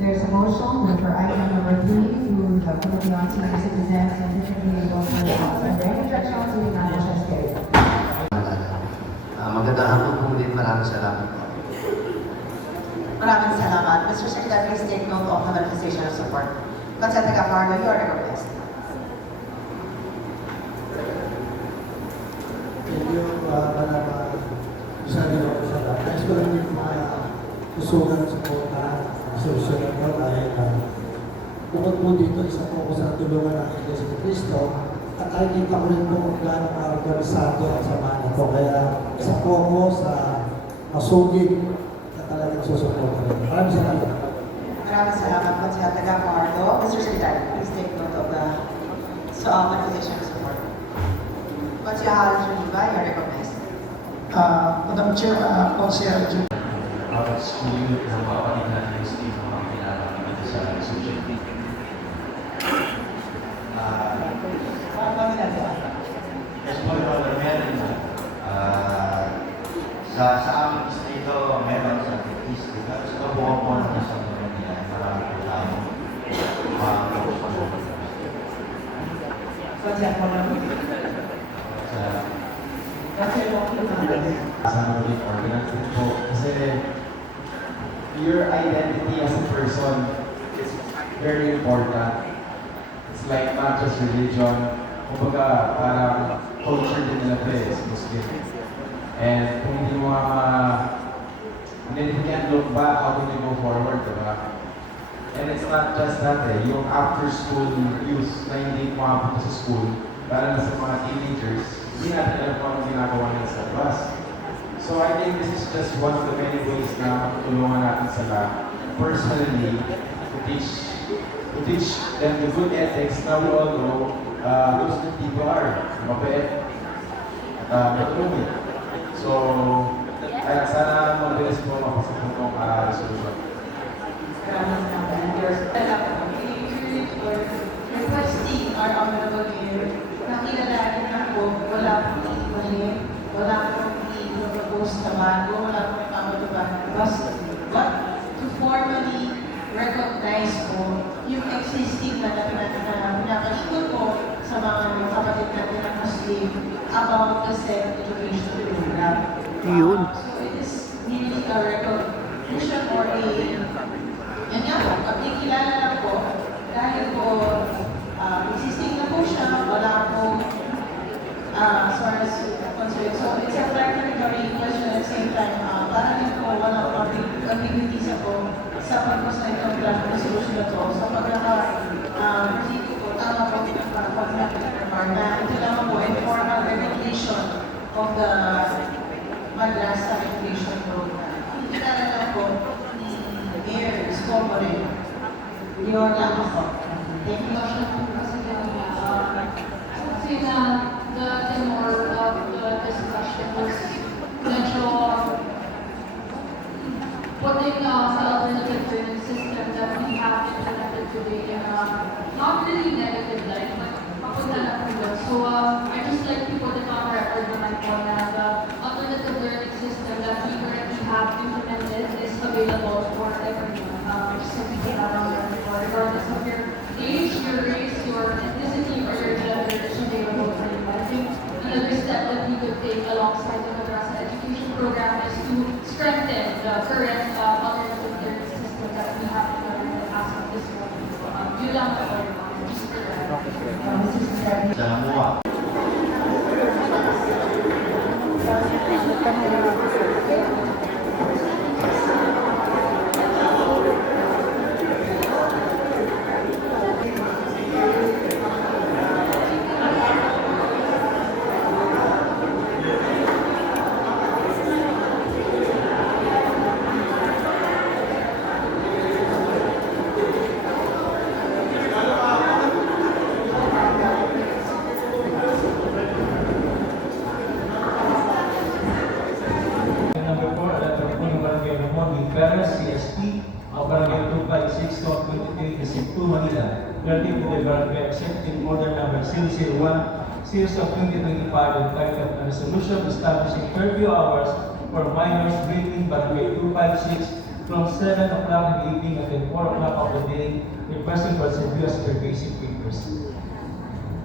There's a motion for item number 3 to the Philippine senior citizens and differently able persons. Are there any objections? Seeing none, motion is carried. Magandang hapon po ulit. Maraming salamat po. Maraming salamat. Mr. Secretary, please take note of the manifestation of support. Consent Gapardo, you are recognized. Thank you, Manama. Isang ito ko sa lahat. Nais ko lang yung mga usugan sa kota, solusyonan ko dahil bukod po dito, isa po ako sa tulungan ng Iglesia ni Cristo at nakikita ko rin po kung gaano ka-organisado at samahan ito. Kaya isa po ako sa masugid na talagang susuporta rin. Maraming salamat. Maraming salamat, Consent Gapardo. Mr. Secretary, please take note of the manifestation of support. Consent Geneva, you are recognized. Madam Chair, Councilor Jun. School youth ng mga kapatid natin yung Steve ng mga kailangan dito sa social media. Yes po, meron na. Sa aming distrito, meron sa Titis. Sa kabuhan po na sa mga nila, marami po tayo makakapagpapagod. Kasama ulit organizing po. Kasi your identity as a person is very important. It's like not just religion. Kumbaga, parang culture din nila ito is Muslim. And kung hindi mo and then if you can't look back, how can you go forward, diba? And it's not just that yung after school youth na hindi pumapunta sa school, lalo na sa mga teenagers, hindi natin alam kung anong ginagawa nila sa labas. So I think this is just one of the many ways na matutulungan natin sila personally to teach them the good ethics na we all know those good people are mabait at matulungin. So, kaya sana mabilis po mapasok itong resolution. Requesting our Honorable Mayor na kilalanin na po wala pong mali, wala pong propose na bago, wala pong ipapatubang but to formally recognize po yung existing na pinapalikod po sa mga kapatid natin na Muslim about the SEC education program. So it is really a recognition or yan nga po, pagkikilala lang po dahil po existing na po siya, wala po as far as concerned. So it's a clarificatory question at the same time, para din po wala po ambiguity sa pagpos na itong draft resolution na to. So pagkaka-proceed po, tama po para pag-remark na ito naman po informal regulation of the Madrasa Education Program. Kilala lang po ni Mayor Escomore. Yun lang po. Thank you. The tenor of the discussion was medyo putting the alternative learning system that we have implemented today in a not really negative light, but papunta na po yun. So I just like to put it on record naman po na the alternative learning system that we currently have implemented is available for everyone. So people around everyone, regardless of your age, your race, your ethnicity, or your gender, is available for you. I think another step that we could take alongside the Madrasa education program is to strengthen the current alternative learning system that we have in our as of this moment. Yun lang po, just for that. Salamat. CSP of Barangay 256 to 23 District 2 Manila, relative to the Barangay Accepting Order Number 001, Series of 2025 entitled a resolution establishing curfew hours for minors breathing Barangay 256 from 7 o'clock in the evening until 4 o'clock training, requesting for review as per basic papers.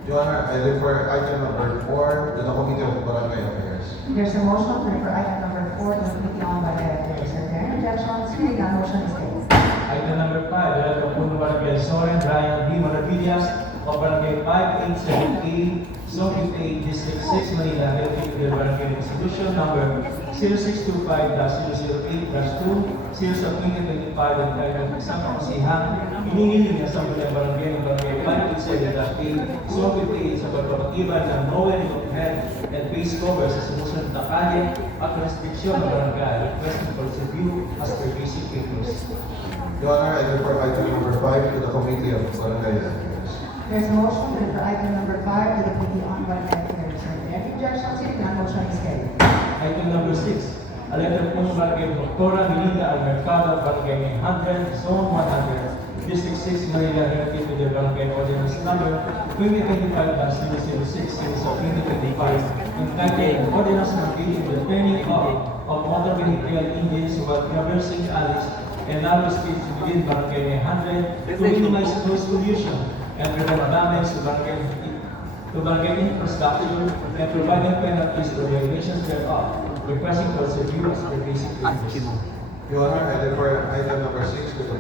Your Honor, I refer item number 4 to the Committee of Barangay Affairs. There's a motion to refer item number 4 to the Committee on Barangay Affairs. Are there any objections? Hearing none, motion is carried. Item number 5, the letter of Puno Barangay Soren Brian B. Maravillas of Barangay 587A, Zone 58, District 6, Manila, relating to the Barangay Resolution number 0625-008-2, series of 2025, entitled Isang Kamasihan, hinihiling ng Sambulang Barangay ng Barangay 587-A, Zone 58 sa pagpapatiban ng mowing of head and face cover sa sumusunod na kalye at restriksyon ng barangay, requesting for review as per basic papers. Your Honor, I refer item number 5 to the Committee of Barangay Affairs. There's a motion to refer item number 5 to the Committee on Barangay Affairs. Are there any objections? Hearing none, motion is carried. Item number 6, a letter po ng Barangay Doctora Melinda Almercado, Barangay 100, Zone 100, District 6, Manila, relative to the Barangay Ordinance number 2025-006, series of 2025, entitled Ordinance Mandating the Training of Motor Vehicle Engines while traversing alleys and narrow streets within Barangay 100 to minimize noise pollution and prevent damage to barangay infrastructure and providing penalties for violations thereof, requesting for review as per basic papers. Your Honor, I refer item number 6 to the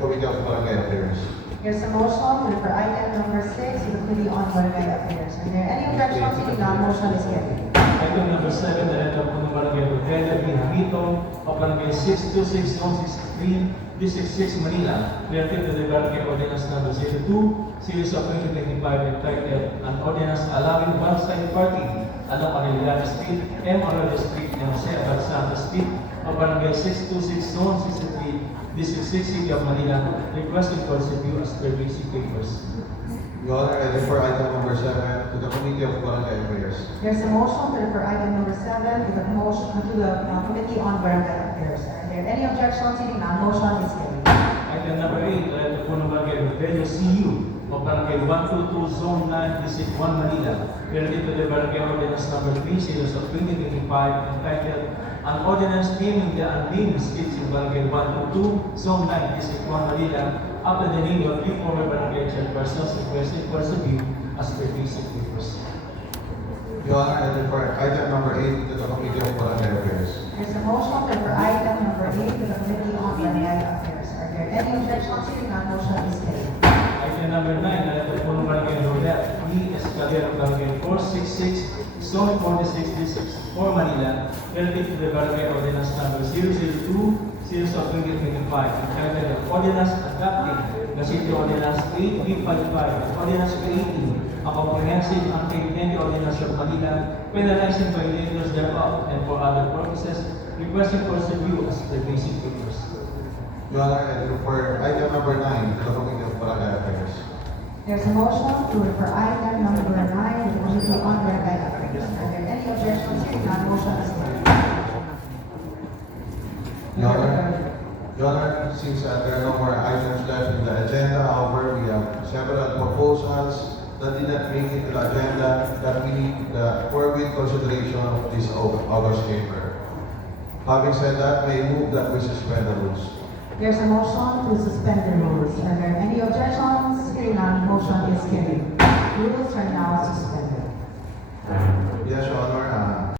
Committee of Barangay Affairs. There's a motion to refer item number 6 to the Committee on Barangay Affairs. Are there any objections? Hearing none, motion is carried. Item number 7, the letter po ng Barangay Rogelio B. Hamito of Barangay 626, Zone 63, District 6, Manila, relative to the Barangay Ordinance number 02, series of 2025, entitled An Ordinance Allowing One-Side Parking along Manila Street, M. Arroyo Street, and Jose Abarsanta Street of Barangay 626, Zone 63, District 6, City of Manila, requesting for review as per basic papers. Your Honor, I refer item number 7 to the Committee of Barangay Affairs. There's a motion to refer item number 7 to the Committee on Barangay Affairs. Are there any objections? Hearing none, motion is carried. Item number 8, the letter po ng Barangay Rogelio CU of Barangay 122, Zone 9, District 1, Manila, relative to the Barangay Ordinance number 3, series of 2025, entitled An Ordinance Naming the Unnamed Streets in Barangay 122, Zone 9, District 1, Manila, after the name of three former barangay chairpersons, requesting for review as per basic papers. Your Honor, I refer item number 8 to the Committee of Barangay Affairs. There's a motion to refer item number 8 to the Committee on Barangay Affairs. Are there any objections? Hearing none, motion is carried. Item number 9, the letter po ng Barangay Rodet E. Escalera, Barangay 466, Zone 46, District 4, Manila, relative to the Barangay Ordinance number 002, series of 2025, entitled the Ordinance Adopting the City Ordinance 8355, Ordinance 18, a comprehensive anti-penny ordinance of Manila, penalizing violators thereof and for other purposes, requesting for review as per basic papers. Your Honor, I refer item number 9 to the Committee of Barangay Affairs. There's a motion to refer item number 9 to the Committee on Barangay Affairs. Are there any objections? Hearing none, motion is carried. Your Honor, since there are no more items left in the agenda, however, we have several proposals that did not make it to the agenda that we need the forward consideration of this August paper. Having said that, may I move that we suspend the rules. There's a motion to suspend the rules. Are there any objections? Hearing none, motion is carried. Rules are now suspended. Yes, Your Honor,